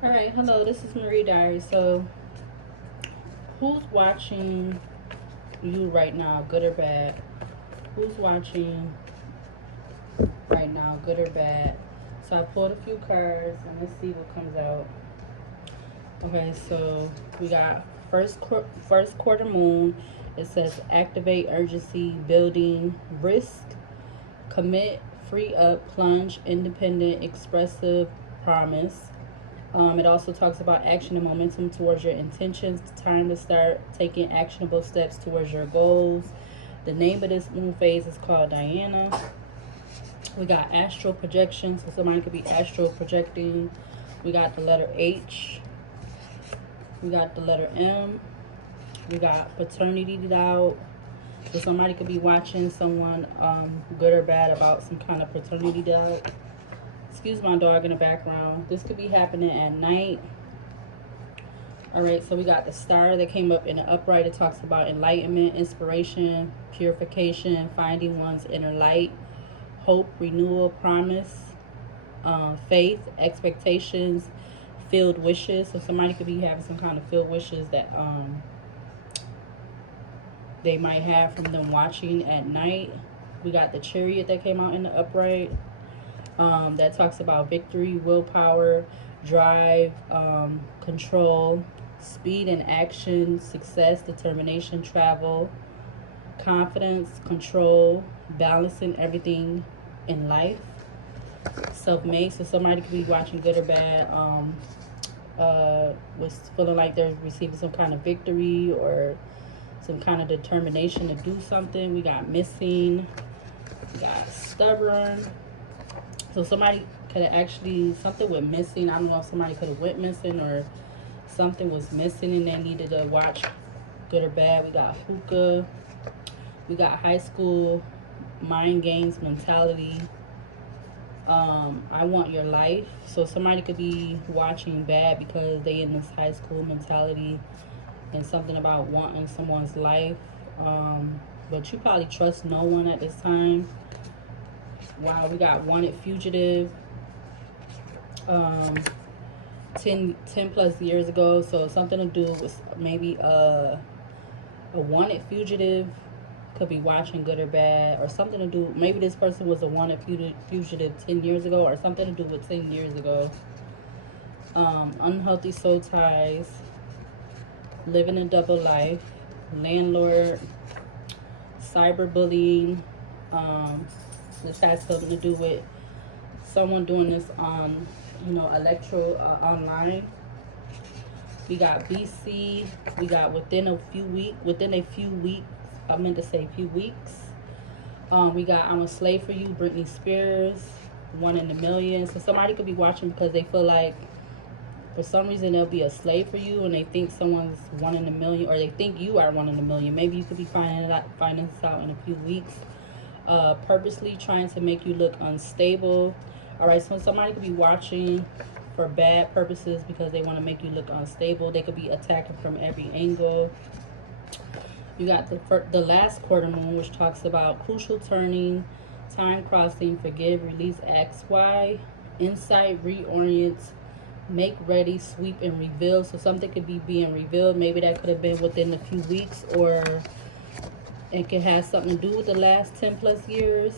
All right, hello, this is Marie Diary. So, who's watching you right now, good or bad? Who's watching right now, good or bad? So, I pulled a few cards and let's see what comes out. Okay, so we got first quarter moon. It says activate urgency, building, risk, commit, free up, plunge, independent, expressive, promise. It also talks about action and momentum towards your intentions. Time to start taking actionable steps towards your goals. The name of this moon phase is called Diana. We got astral projection, so somebody could be astral projecting. We got the letter H. We got the letter M. We got paternity doubt. So somebody could be watching someone, good or bad, about some kind of paternity doubt. Excuse my dog in the background. This could be happening at night. All right, so we got the star that came up in the upright. It talks about enlightenment, inspiration, purification, finding one's inner light, hope, renewal, promise, faith, expectations, filled wishes. So somebody could be having some kind of filled wishes that they might have from them watching at night. We got the chariot that came out in the upright. That talks about victory, willpower, drive, control, speed and action, success, determination, travel, confidence, control, balancing everything in life. Self-made, so somebody could be watching good or bad, was feeling like they're receiving some kind of victory or some kind of determination to do something. We got missing, we got stubborn. So somebody could have actually, something with missing. I don't know if somebody could have went missing or something was missing and they needed to watch good or bad. We got hookah. We got high school mind games mentality. I want your life. So somebody could be watching bad because they in this high school mentality and something about wanting someone's life. But you probably trust no one at this time. Wow, we got wanted fugitive. um 10 plus years ago, so something to do with maybe a wanted fugitive could be watching good or bad, or something to do, maybe this person was a wanted fugitive 10 years ago, or something to do with 10 years ago. Unhealthy soul ties, living a double life, landlord, cyberbullying. This has something to do with someone doing this on, electro, online. We got BC. We got within a few weeks. I meant to say few weeks. We got I'm a Slave for You, Britney Spears, One in a Million. So somebody could be watching because they feel like for some reason they'll be a slave for you, and they think someone's one in a million, or they think you are one in a million. Maybe you could be finding this out in a few weeks. Purposely trying to make you look unstable. All right, so somebody could be watching for bad purposes because they want to make you look unstable. They could be attacking from every angle. You got the last quarter moon, which talks about crucial turning, time crossing, forgive, release, X, Y, insight, reorient, make ready, sweep, and reveal. So something could be being revealed. Maybe that could have been within a few weeks, or it can have something to do with the last 10 plus years.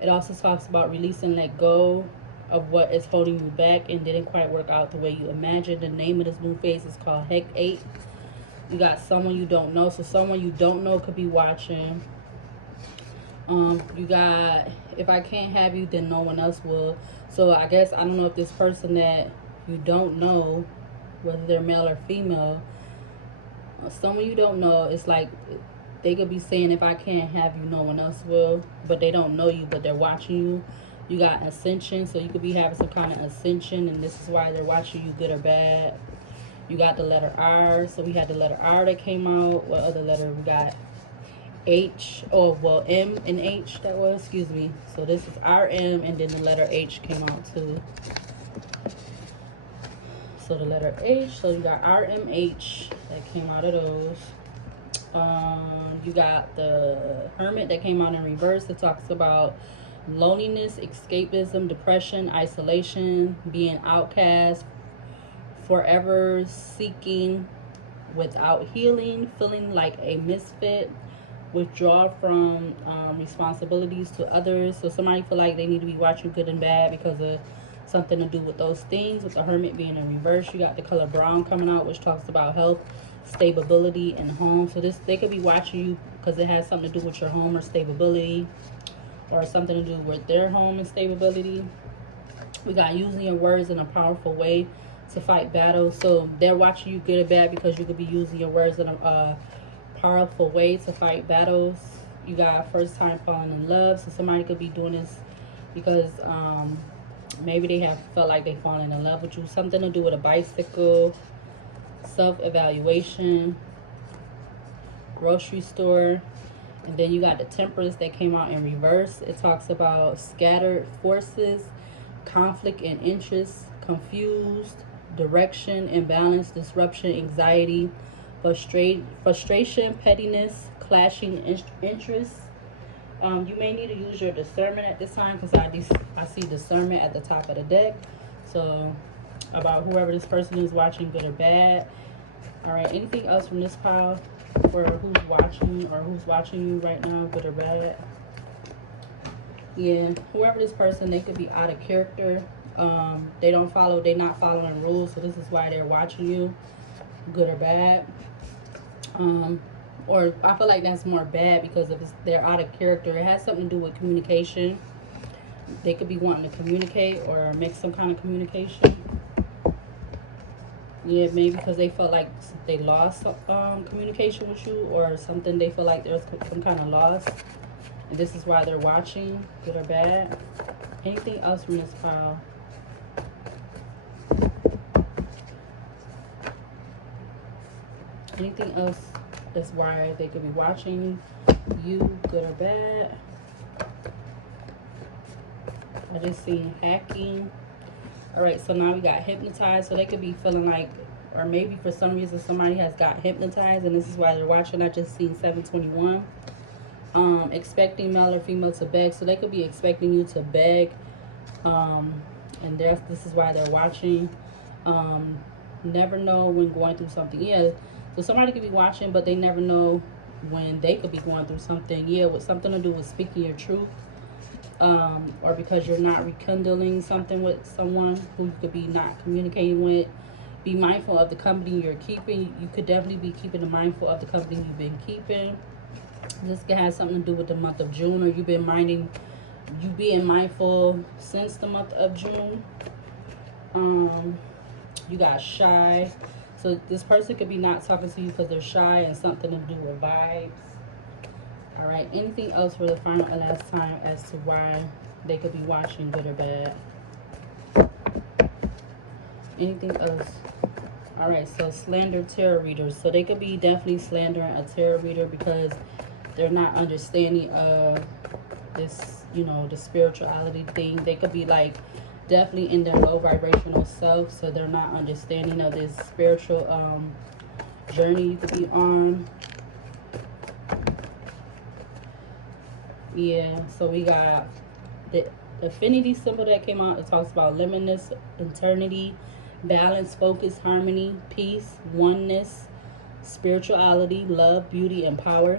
It also talks about release and let go of what is holding you back and didn't quite work out the way you imagined. The name of this moon phase is called Heck 8. You got someone you don't know. So someone you don't know could be watching. You got, if I can't have you, then no one else will. So I guess, I don't know if this person that you don't know, whether they're male or female, someone you don't know, it's like they could be saying, if I can't have you, no one else will. But they don't know you, but they're watching you. You got ascension, so you could be having some kind of ascension, and this is why they're watching you, good or bad. You got the letter R, so we had the letter R that came out. What other letter we got? H, oh well, M and H that was, excuse me. So this is RM, and then the letter H came out too. So the letter H, so you got RMH that came out of those. You got the Hermit that came out in reverse. It talks about loneliness, escapism, depression, isolation, being outcast, forever seeking without healing, feeling like a misfit, withdraw from responsibilities to others. So somebody feel like they need to be watching good and bad because of something to do with those things. With the Hermit being in reverse, you got the color brown coming out, which talks about health, stability, and home. So this, they could be watching you because it has something to do with your home or stability, or something to do with their home and stability. We got using your words in a powerful way to fight battles. So they're watching you good or bad because you could be using your words in a powerful way to fight battles. You got first time falling in love. So somebody could be doing this because maybe they have felt like they falling in love with you. Something to do with a bicycle, self-evaluation, grocery store. And then you got the Temperance that came out in reverse. It talks about scattered forces, conflict and interest, confused, direction, imbalance, disruption, anxiety, frustration, pettiness, clashing interests. You may need to use your discernment at this time because I see discernment at the top of the deck. So about whoever this person is watching, good or bad. All right, anything else from this pile for who's watching or who's watching you right now, good or bad? Yeah, whoever this person, they could be out of character. They're not following rules, so this is why they're watching you, good or bad. Or I feel like that's more bad because if they're out of character, it has something to do with communication. They could be wanting to communicate or make some kind of communication. Yeah, maybe because they felt like they lost communication with you or something. They feel like there's some kind of loss. And this is why they're watching, good or bad. Anything else from this pile? Anything else that's why they could be watching you, good or bad? I just seen hacking. All right, so now we got hypnotized. So they could be feeling like, or maybe for some reason somebody has got hypnotized and this is why they're watching. I just seen 721. Expecting male or female to beg. So they could be expecting you to beg. And this is why they're watching. Never know when going through something. Yeah, so somebody could be watching, but they never know when they could be going through something. Yeah, with something to do with speaking your truth. Or because you're not rekindling something with someone who you could be not communicating with. Be mindful of the company you're keeping. You could definitely be keeping mindful of the company you've been keeping. This could have something to do with the month of June, or you being mindful since the month of June. You got shy. So this person could be not talking to you because they're shy and something to do with vibes. All right, anything else for the final and last time as to why they could be watching, good or bad? Anything else? All right, so slander tarot readers. So they could be definitely slandering a tarot reader because they're not understanding of this, you know, the spirituality thing. They could be like definitely in their low vibrational self, so they're not understanding of this spiritual journey you could be on. Yeah, so we got the affinity symbol that came out. It talks about limitless, eternity, balance, focus, harmony, peace, oneness, spirituality, love, beauty, and power.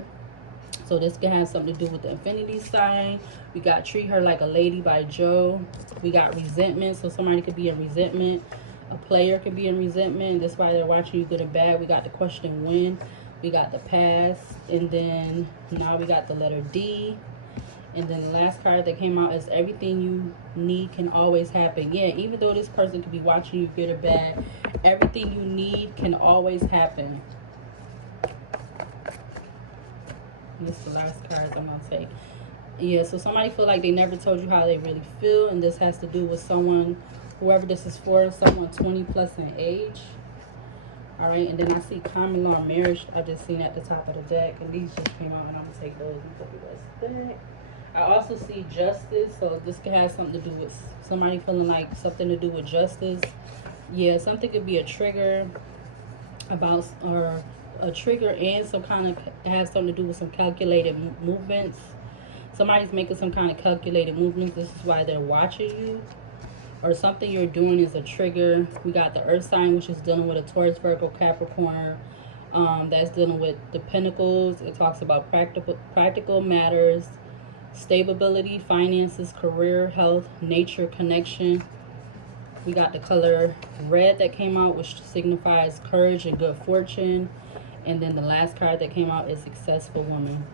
So this can have something to do with the infinity sign. We got Treat Her Like a Lady by Joe. We got resentment. So somebody could be in resentment. A player could be in resentment. That's why they're watching you, good or bad. We got the question when. We got the past. And then now we got the letter D. And then the last card that came out is everything you need can always happen. Yeah, even though this person could be watching you, good or bad, everything you need can always happen. This is the last cards I'm going to take. Yeah, so somebody feel like they never told you how they really feel. And this has to do with someone, whoever this is for, someone 20 plus in age. All right, and then I see common law marriage. I just seen at the top of the deck. And these just came out, and I'm going to take those and put the rest back. I also see justice. So this could have something to do with somebody feeling like something to do with justice. Yeah, something could be a trigger about, or a trigger and some kind of, has something to do with some calculated movements. Somebody's making some kind of calculated movements. This is why they're watching you. Or something you're doing is a trigger. We got the earth sign, which is dealing with a Taurus, Virgo, Capricorn. That's dealing with the pentacles. It talks about practical matters, stability, finances, career, health, nature, connection. We got the color red that came out, which signifies courage and good fortune. And then the last card that came out is successful woman.